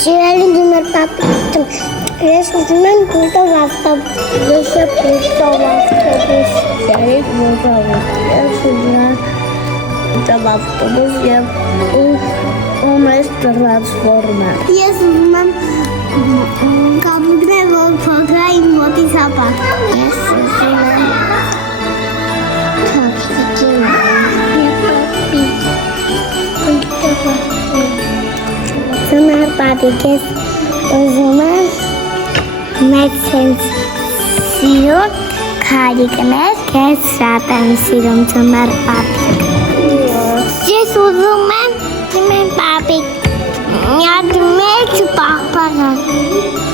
Սիրելի դիմեր պապիկում, ես ուզում եմ բուտով ավտոբուս ջերիկ բուտով, ես ուզում եմ ավտոբուս և մեզ տրանսվորմեր։ Ես ուզում եմ կապուկներ, որ փոքրային մոտից հապակ։ Ես ուզում եմ թաքսիկին Ձմեր պապիկ, ես ուզում եմ մեծ հենց սիրուն քարիկներ, ես շատ եմ սիրում ձմեր պապիկ։ Ես ուզում եմ ձմեր պապիկ, միատ մեծ պաղպաղակ։